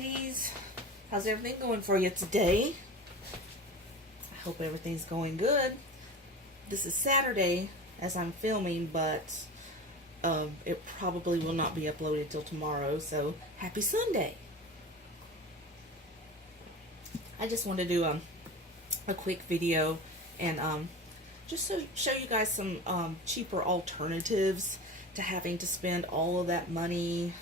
ladies. How's everything going for you today? I hope everything's going good. This is Saturday as I'm filming, but it probably will not be uploaded till tomorrow, so happy Sunday. I just wanted to do a quick video and just to show you guys some cheaper alternatives to having to spend all of that money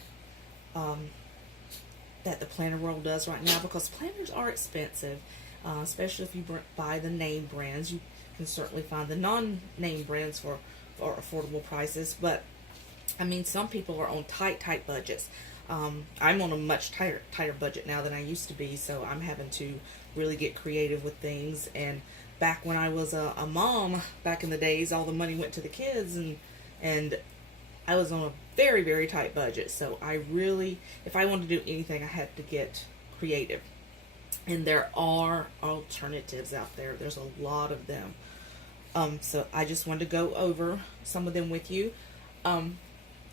that the planner world does right now, because planners are expensive, especially if you buy the name brands. You can certainly find the non-name brands for affordable prices, but I mean, some people are on tight budgets. I'm on a much tighter budget now than I used to be, so I'm having to really get creative with things. And back when I was a mom, back in the days, all the money went to the kids, and I was on a very tight budget. So I really, if I wanted to do anything, I had to get creative. And there are alternatives out there. There's a lot of them. So I just wanted to go over some of them with you. I'm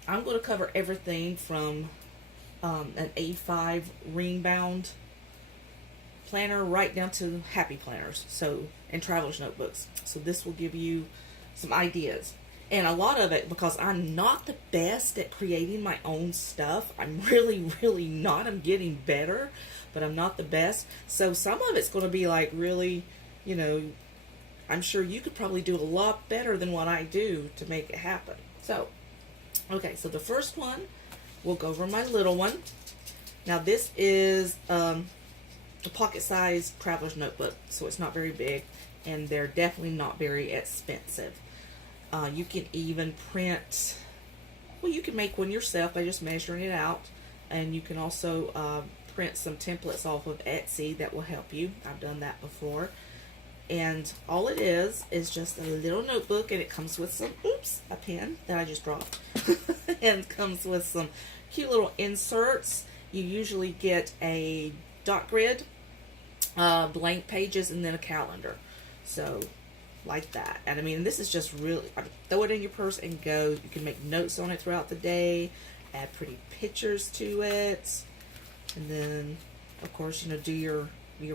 going to cover everything from an A5 ring bound planner right down to happy planners, and traveler's notebooks. So this will give you some ideas. And a lot of it, because I'm not the best at creating my own stuff. I'm really not. I'm getting better, but I'm not the best. So some of it's going to be like really, I'm sure you could probably do a lot better than what I do to make it happen. So, okay, so the first one, we'll go over my little one. Now this is a pocket-sized traveler's notebook, so it's not very big, and they're definitely not very expensive. You can even print, you can make one yourself by just measuring it out, and you can also print some templates off of Etsy that will help you. I've done that before. And all it is just a little notebook, and it comes with some, a pen that I just dropped, and comes with some cute little inserts. You usually get a dot grid, blank pages, and then a calendar. So, like that. And I mean, this is just really, throw it in your purse and go. You can make notes on it throughout the day, add pretty pictures to it, and then, of course, do your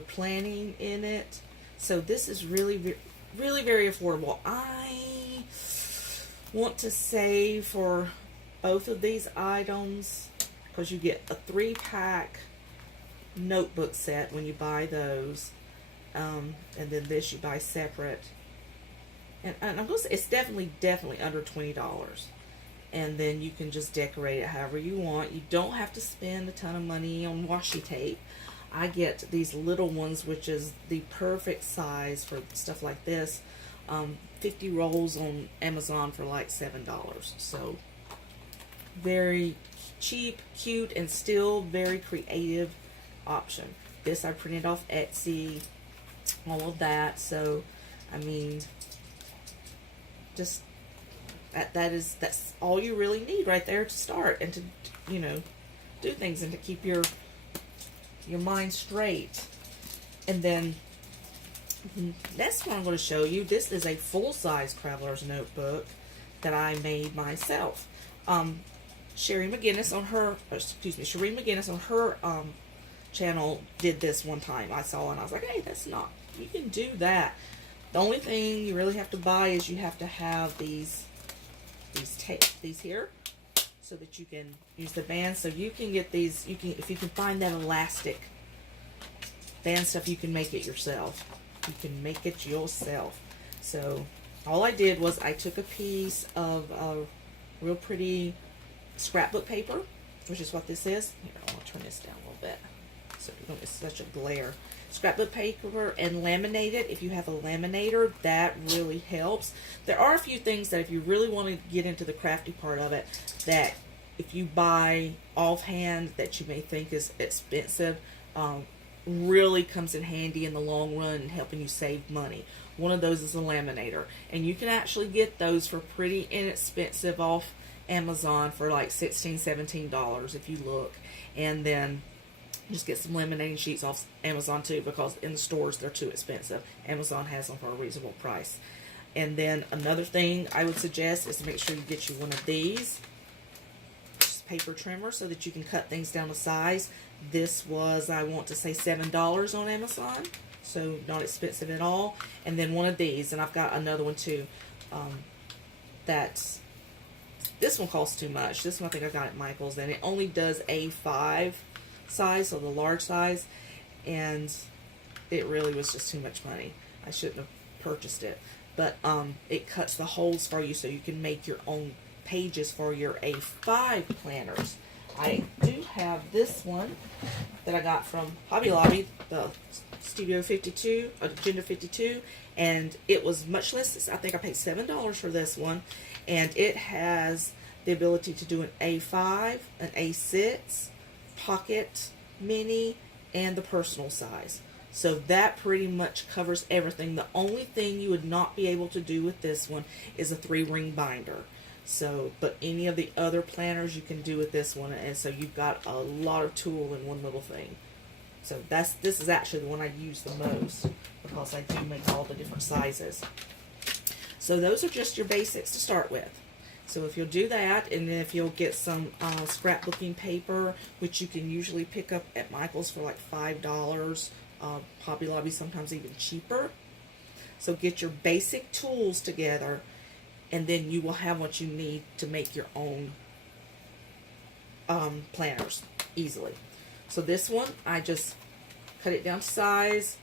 planning in it. So this is really very affordable. I want to say for both of these items, because you get a 3-pack notebook set when you buy those, and then this you buy separate. And I'm going to say it's definitely under $20. And then you can just decorate it however you want. You don't have to spend a ton of money on washi tape. I get these little ones, which is the perfect size for stuff like this. 50 rolls on Amazon for like $7. So very cheap, cute, and still very creative option. This I printed off Etsy, all of that. So I mean, just that's all you really need right there to start and to do things and to keep your mind straight. And then next one I'm going to show you, this is a full-size traveler's notebook that I made myself. Sherry McGinnis on her channel did this one time. I saw, and I was like, hey, you can do that. The only thing you really have to buy is you have to have these here, so that you can use the band. So you can get these, if you can find that elastic band stuff, you can make it yourself. So all I did was I took a piece of real pretty scrapbook paper, which is what this is. Here, I'll turn this down a little bit so it's such a glare. Scrapbook paper, and laminate it. If you have a laminator, that really helps. There are a few things that if you really want to get into the crafty part of it, that if you buy offhand that you may think is expensive, really comes in handy in the long run and helping you save money. One of those is a laminator, and you can actually get those for pretty inexpensive off Amazon for like $16, $17 if you look. And then just get some laminating sheets off Amazon too, because in the stores they're too expensive. Amazon has them for a reasonable price. And then another thing I would suggest is to make sure you get you one of these. Just paper trimmer so that you can cut things down to size. This was, I want to say, $7 on Amazon, so not expensive at all. And then one of these, and I've got another one too. That's This one costs too much. This one I think I got at Michael's, and it only does A5 size, so the large size, and it really was just too much money. I shouldn't have purchased it. But it cuts the holes for you so you can make your own pages for your A5 planners. I do have this one that I got from Hobby Lobby, the Studio 52, Agenda 52, and it was much less. I think I paid $7 for this one, and it has the ability to do an A5, an A6, pocket, mini, and the personal size. So that pretty much covers everything. The only thing you would not be able to do with this one is a 3-ring binder. So, but any of the other planners you can do with this one, and so you've got a lot of tool in one little thing. So this is actually the one I use the most because I do make all the different sizes. So those are just your basics to start with. So if you'll do that, and then if you'll get some scrapbooking paper, which you can usually pick up at Michael's for like $5, Hobby Lobby sometimes even cheaper. So get your basic tools together, and then you will have what you need to make your own planners easily. So this one, I just cut it down to size,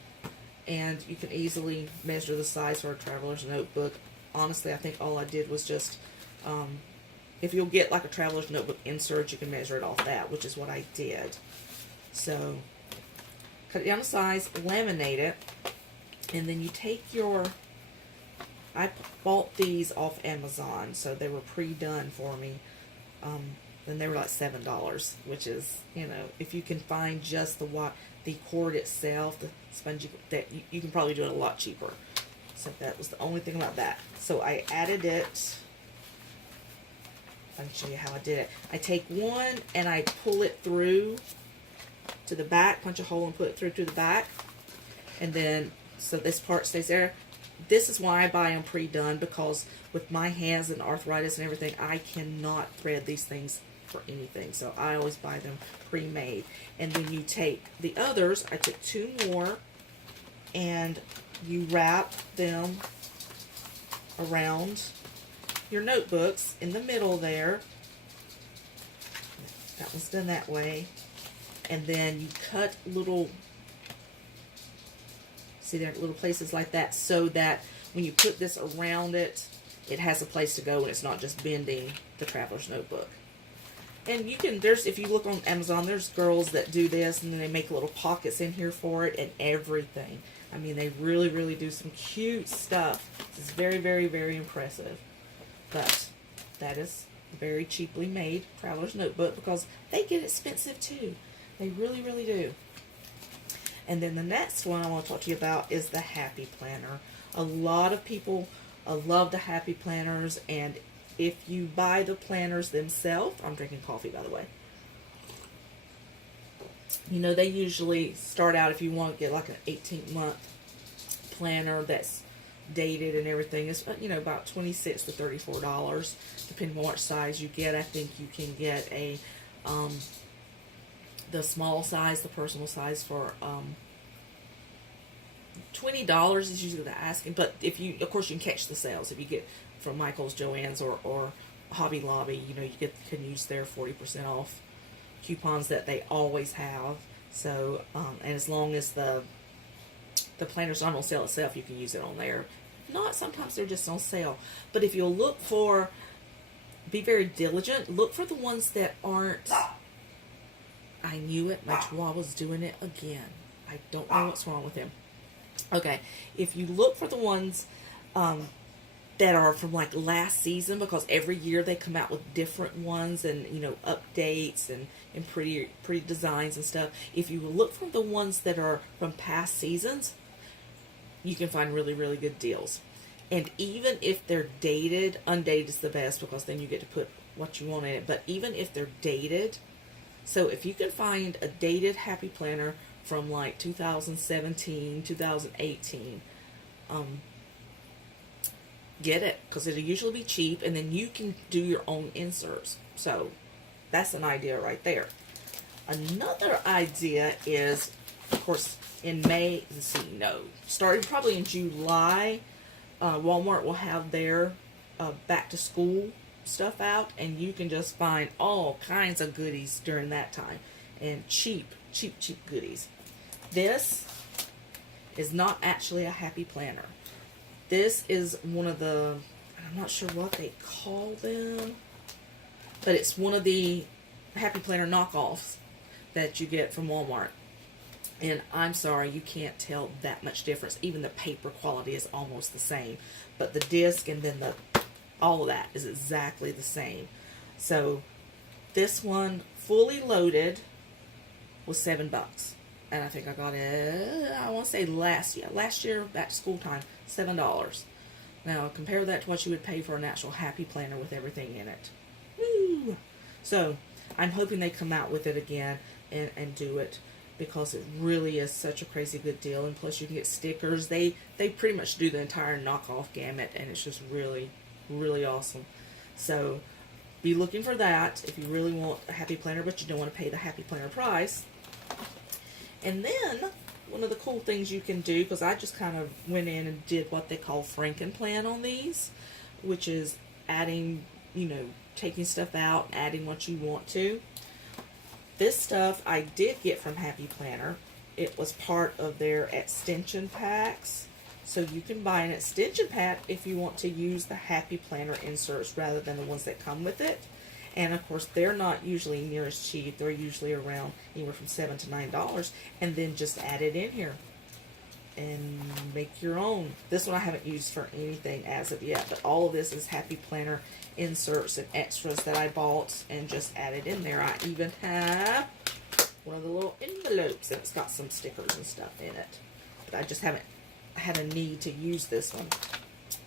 and you can easily measure the size for a traveler's notebook. Honestly, I think all I did was just, if you'll get like a traveler's notebook insert, you can measure it off that, which is what I did. So cut it down to size, laminate it, and then you take your, I bought these off Amazon, so they were pre-done for me. And they were like $7, which is, you know, if you can find just the cord itself, the spongy, that you can probably do it a lot cheaper. So that was the only thing about that. So I added it. I'll show you how I did it. I take one and I pull it through to the back, punch a hole and put it through to the back, and then so this part stays there. This is why I buy them pre-done, because with my hands and arthritis and everything, I cannot thread these things for anything. So I always buy them pre-made. And then you take the others, I took 2 more, and you wrap them around your notebooks in the middle there. That one's done that way. And then you cut little, see there, little places like that, so that when you put this around it, it has a place to go and it's not just bending the traveler's notebook. And you can, if you look on Amazon, there's girls that do this, and then they make little pockets in here for it and everything. I mean, they really, really do some cute stuff. This is very, very, very impressive. But that is very cheaply made traveler's notebook, because they get expensive too. They really, really do. And then the next one I want to talk to you about is the Happy Planner. A lot of people love the Happy Planners, and if you buy the planners themselves, I'm drinking coffee by the way, you know, they usually start out, if you want to get like an 18-month planner that's dated and everything, it's, you know, about $26 to $34, depending on what size you get. I think you can get a the small size, the personal size, for $20 is usually the asking. But if you, of course, you can catch the sales if you get from Michael's, Joann's, or Hobby Lobby. You know, you can use their 40% off coupons that they always have. So, and as long as the planner's not on sale itself, you can use it on there. If not, sometimes they're just on sale. But if you'll look for, be very diligent, look for the ones that aren't, I knew it, my Chihuahua's doing it again. I don't know what's wrong with him. Okay, if you look for the ones that are from like last season, because every year they come out with different ones, and, you know, updates and pretty designs and stuff. If you look for the ones that are from past seasons, you can find really, really good deals. And even if they're dated, undated is the best, because then you get to put what you want in it. But even if they're dated, so if you can find a dated Happy Planner from like 2017, 2018, get it, because it'll usually be cheap, and then you can do your own inserts. So that's an idea right there. Another idea is, of course, in May, let's see, no, starting probably in July, Walmart will have their back to school stuff out, and you can just find all kinds of goodies during that time, and cheap goodies. This is not actually a Happy Planner. This is one of the, I'm not sure what they call them, but it's one of the Happy Planner knockoffs that you get from Walmart. And I'm sorry, you can't tell that much difference. Even the paper quality is almost the same. But the disc and then all of that is exactly the same. So this one, fully loaded, was $7. And I think I got it, I want to say last year, back to school time, $7. Now compare that to what you would pay for an actual Happy Planner with everything in it. Woo! So I'm hoping they come out with it again and do it, because it really is such a crazy good deal. And plus you can get stickers. They pretty much do the entire knockoff gamut, and it's just really, really awesome. So be looking for that if you really want a Happy Planner, but you don't want to pay the Happy Planner price. And then one of the cool things you can do, because I just kind of went in and did what they call Frankenplan on these, which is adding, taking stuff out, adding what you want to. This stuff I did get from Happy Planner. It was part of their extension packs. So you can buy an extension pack if you want to use the Happy Planner inserts rather than the ones that come with it. And of course, they're not usually near as cheap. They're usually around anywhere from $7 to $9. And then just add it in here and make your own. This one I haven't used for anything as of yet, but all of this is Happy Planner inserts and extras that I bought and just added in there. I even have one of the little envelopes, and it's got some stickers and stuff in it. But I just haven't had a need to use this one.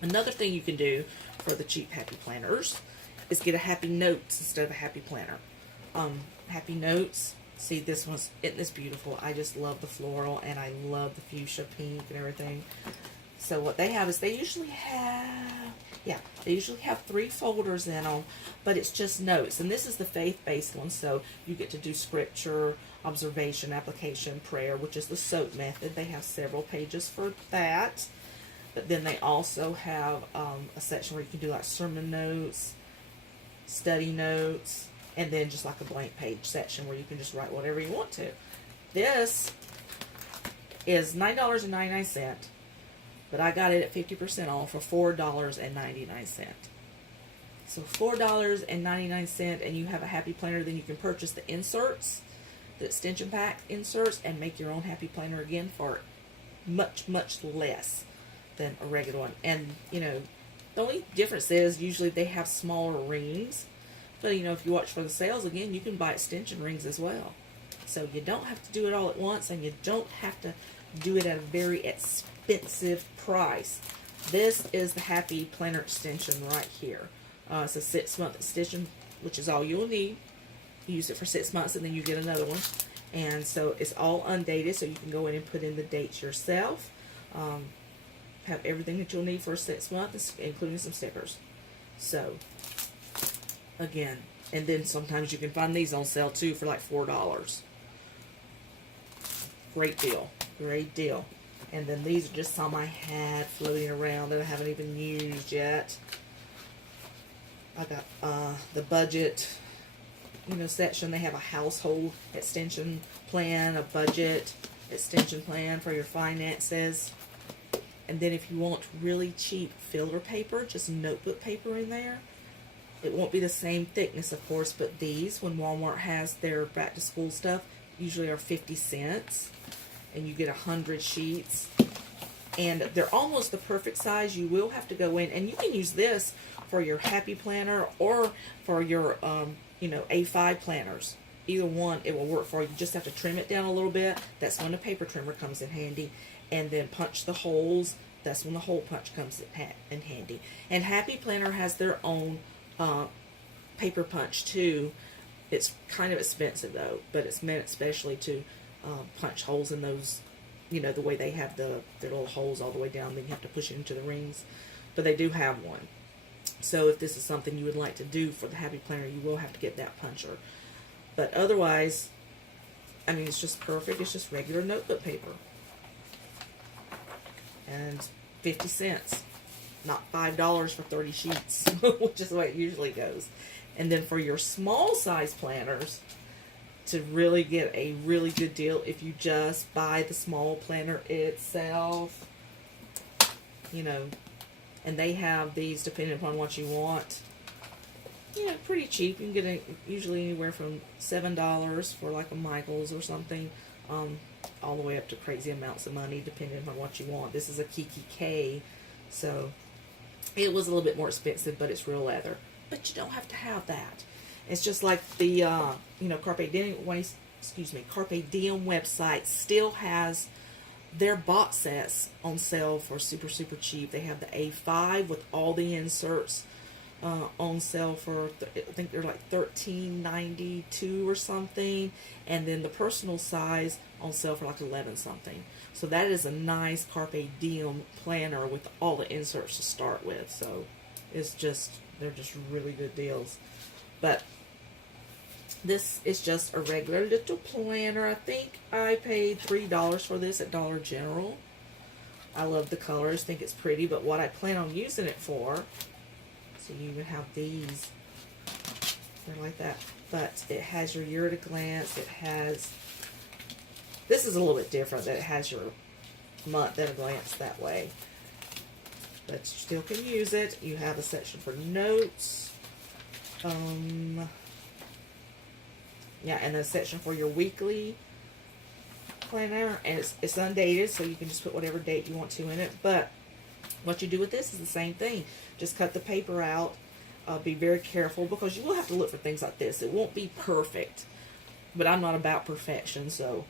Another thing you can do for the cheap Happy Planners is get a Happy Notes instead of a Happy Planner. Happy Notes, see, this one's, isn't this beautiful? I just love the floral, and I love the fuchsia pink and everything. So what they have is they usually have 3 folders in them, but it's just notes. And this is the faith-based one, so you get to do scripture, observation, application, prayer, which is the SOAP method. They have several pages for that. But then they also have a section where you can do like sermon notes, study notes, and then just like a blank page section where you can just write whatever you want to. This is $9.99, but I got it at 50% off for $4.99. So $4.99, and you have a Happy Planner. Then you can purchase the inserts, the extension pack inserts, and make your own Happy Planner again for much, much less than a regular one. And, the only difference is usually they have smaller rings. But, if you watch for the sales again, you can buy extension rings as well. So you don't have to do it all at once, and you don't have to do it at a very expensive price. This is the Happy Planner extension right here. It's a 6-month extension, which is all you'll need. You use it for 6 months, and then you get another one. And so it's all undated, so you can go in and put in the dates yourself. Have everything that you'll need for 6 months, including some stickers. So, again, and then sometimes you can find these on sale too for like $4. Great deal. Great deal. And then these are just some I had floating around that I haven't even used yet. I got the budget, section. They have a household extension plan, a budget extension plan for your finances. And then if you want really cheap filler paper, just notebook paper in there, it won't be the same thickness, of course, but these, when Walmart has their back to school stuff, usually are 50 cents. And you get 100 sheets. And they're almost the perfect size. You will have to go in, and you can use this for your Happy Planner or for your, A5 planners. Either one, it will work for you. You just have to trim it down a little bit. That's when the paper trimmer comes in handy. And then punch the holes. That's when the hole punch comes in handy. And Happy Planner has their own paper punch too. It's kind of expensive though, but it's meant especially to punch holes in those, the way they have their little holes all the way down. Then you have to push it into the rings. But they do have one. So if this is something you would like to do for the Happy Planner, you will have to get that puncher. But otherwise, I mean, it's just perfect. It's just regular notebook paper. And 50 cents, not $5 for 30 sheets, which is the way it usually goes. And then for your small size planners, to really get a really good deal, if you just buy the small planner itself, you know, and they have these depending upon what you want, you know, pretty cheap. You can get it usually anywhere from $7 for like a Michaels or something, all the way up to crazy amounts of money depending upon what you want. This is a Kiki K, so it was a little bit more expensive, but it's real leather. But you don't have to have that. It's just like the you know, Carpe Diem website still has their box sets on sale for super cheap. They have the A5 with all the inserts on sale for I think they're like $13.92 or something, and then the personal size on sale for like $11 something. So that is a nice Carpe Diem planner with all the inserts to start with. So it's just, they're just really good deals. But this is just a regular little planner. I think I paid $3 for this at Dollar General. I love the colors, think it's pretty, but what I plan on using it for, so you even have these, they're like that, but it has your year at a glance. It has, this is a little bit different, that it has your month at a glance that way, but you still can use it. You have a section for notes, yeah, and a section for your weekly planner, and it's undated, so you can just put whatever date you want to in it. But what you do with this is the same thing. Just cut the paper out. Be very careful, because you will have to look for things like this. It won't be perfect, but I'm not about perfection, so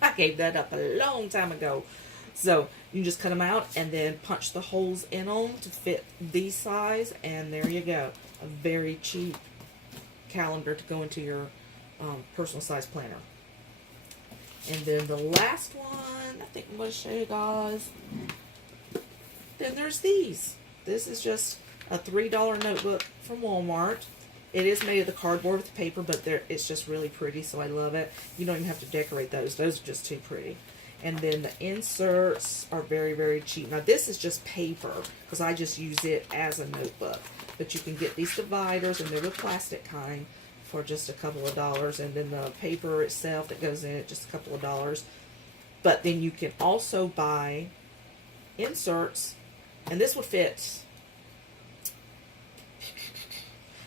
I gave that up a long time ago. So you just cut them out and then punch the holes in them to fit these size, and there you go. A very cheap calendar to go into your personal size planner. And then the last one, I think I'm going to show you guys. Then there's these. This is just a $3 notebook from Walmart. It is made of the cardboard with the paper, but it's just really pretty, so I love it. You don't even have to decorate those. Those are just too pretty. And then the inserts are very cheap. Now this is just paper, because I just use it as a notebook. But you can get these dividers, and they're the plastic kind, for just a couple of dollars. And then the paper itself that goes in it, just a couple of dollars. But then you can also buy inserts, and this would fit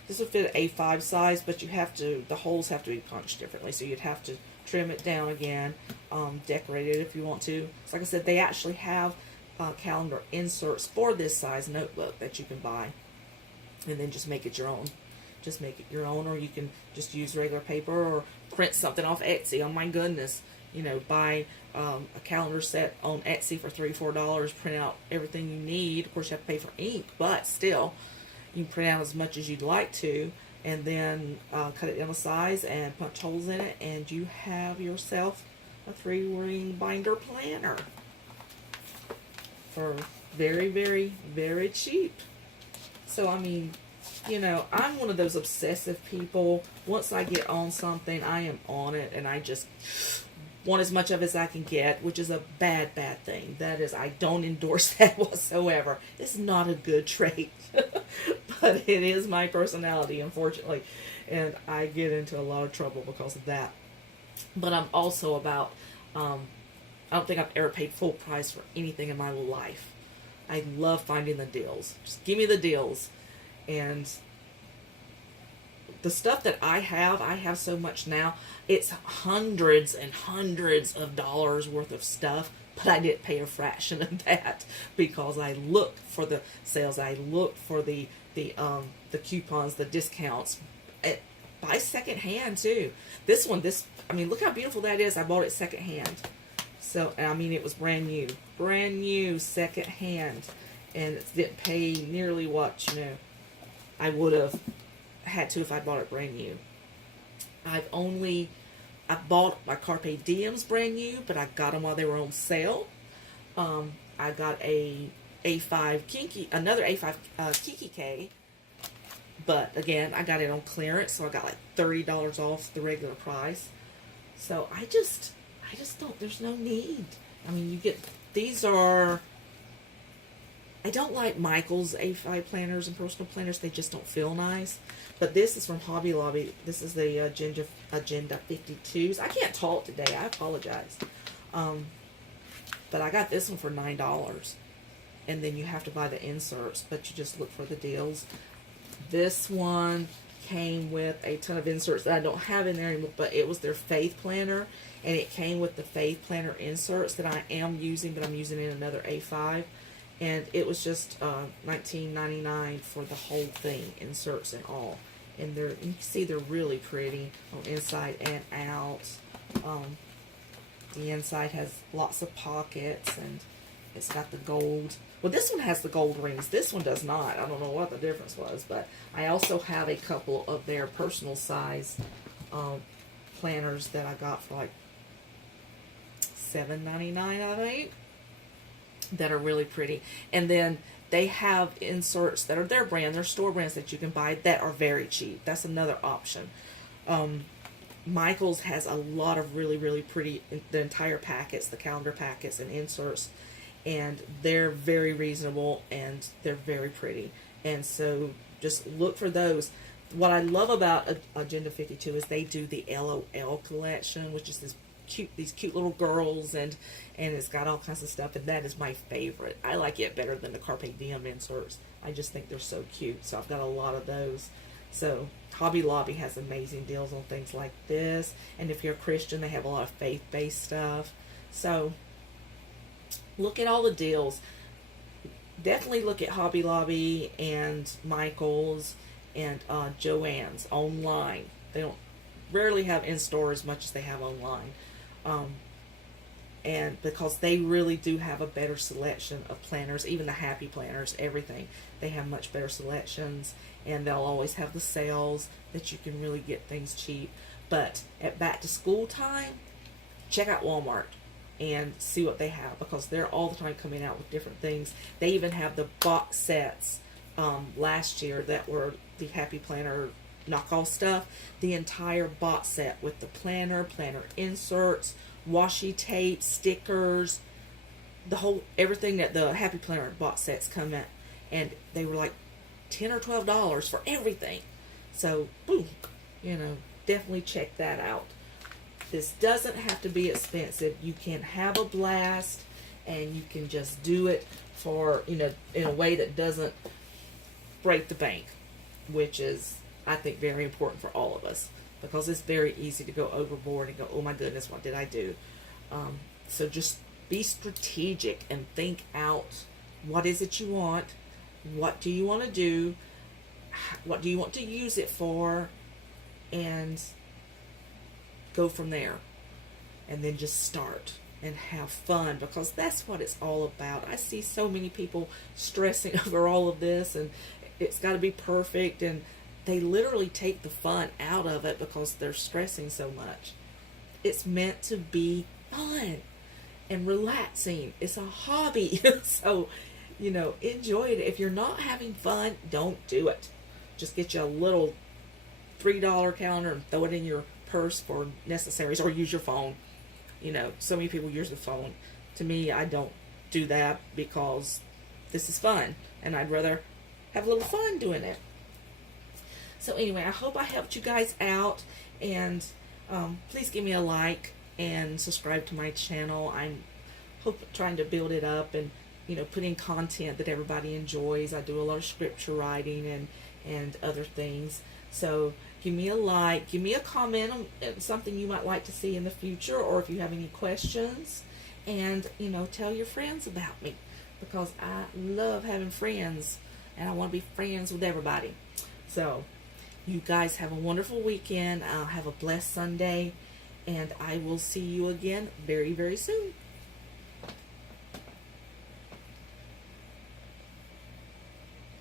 an A5 size, but you have to, the holes have to be punched differently, so you'd have to trim it down again, decorate it if you want to. So like I said, they actually have calendar inserts for this size notebook that you can buy, and then just make it your own. Just make it your own, or you can just use regular paper or print something off Etsy. Oh my goodness, you know, buy a calendar set on Etsy for $3-4, print out everything you need. Of course, you have to pay for ink, but still, you can print out as much as you'd like to, and then cut it down to size and punch holes in it, and you have yourself a 3-ring binder planner for very cheap. So I mean, you know, I'm one of those obsessive people. Once I get on something, I am on it, and I just want as much of it as I can get, which is a bad thing. That is, I don't endorse that whatsoever. It's not a good trait, but it is my personality, unfortunately, and I get into a lot of trouble because of that. But I'm also about, I don't think I've ever paid full price for anything in my life. I love finding the deals. Just give me the deals. And the stuff that I have so much now. It's hundreds and hundreds of dollars worth of stuff, but I didn't pay a fraction of that because I looked for the sales. I looked for the coupons, the discounts. Buy second hand too. This one, I mean, look how beautiful that is. I bought it second hand. So, I mean, it was brand new, second hand, and it didn't pay nearly what, you know, I would have had to if I bought it brand new. I bought my Carpe Diems brand new, but I got them while they were on sale. I got another A5 Kiki K But again, I got it on clearance, so I got like $30 off the regular price. So I just don't. There's no need. I mean, you get these are. I don't like Michael's A5 planners and personal planners. They just don't feel nice. But this is from Hobby Lobby. This is the Agenda 52s. I can't talk today. I apologize. But I got this one for $9. And then you have to buy the inserts, but you just look for the deals. This one came with a ton of inserts that I don't have in there anymore, but it was their Faith Planner, and it came with the Faith Planner inserts that I am using, but I'm using in another A5, and it was just $19.99 for the whole thing, inserts and all. And you can see they're really pretty on inside and out. The inside has lots of pockets, and it's got the gold. Well, this one has the gold rings. This one does not. I don't know what the difference was, but I also have a couple of their personal size planners that I got for like $7.99, I think, that are really pretty. And then they have inserts that are their brand, their store brands that you can buy that are very cheap. That's another option. Michael's has a lot of really, really pretty, the entire packets, the calendar packets and inserts, and they're very reasonable and they're very pretty. And so just look for those. What I love about Agenda 52 is they do the LOL collection, which is these cute little girls, and it's got all kinds of stuff, and that is my favorite. I like it better than the Carpe Diem inserts. I just think they're so cute. So I've got a lot of those. So Hobby Lobby has amazing deals on things like this, and if you're a Christian, they have a lot of faith-based stuff. So look at all the deals. Definitely look at Hobby Lobby and Michael's and Joann's online. They don't rarely have in store as much as they have online, and because they really do have a better selection of planners, even the Happy Planners, everything, they have much better selections, and they'll always have the sales that you can really get things cheap. But at back to school time, check out Walmart and see what they have, because they're all the time coming out with different things. They even have the box sets last year that were the Happy Planner knockoff stuff. The entire box set with the planner inserts, washi tape, stickers, the whole, everything that the Happy Planner box sets come in, and they were like $10 or $12 for everything. So boom, definitely check that out. This doesn't have to be expensive. You can have a blast, and you can just do it for, in a way that doesn't break the bank, which is, I think, very important for all of us, because it's very easy to go overboard and go, oh my goodness, what did I do? So just be strategic and think out, what is it you want? What do you want to do? What do you want to use it for? And go from there. And then just start and have fun, because that's what it's all about. I see so many people stressing over all of this, and it's got to be perfect, and they literally take the fun out of it because they're stressing so much. It's meant to be fun and relaxing. It's a hobby. So, enjoy it. If you're not having fun, don't do it. Just get you a little $3 calendar and throw it in your purse for necessaries, or use your phone. So many people use the phone. To me, I don't do that, because this is fun, and I'd rather have a little fun doing it. So anyway, I hope I helped you guys out, and please give me a like and subscribe to my channel. I'm trying to build it up and put in content that everybody enjoys. I do a lot of scripture writing and other things. So give me a like, give me a comment on something you might like to see in the future, or if you have any questions, and tell your friends about me, because I love having friends, and I want to be friends with everybody. So you guys have a wonderful weekend. Have a blessed Sunday, and I will see you again very, very soon.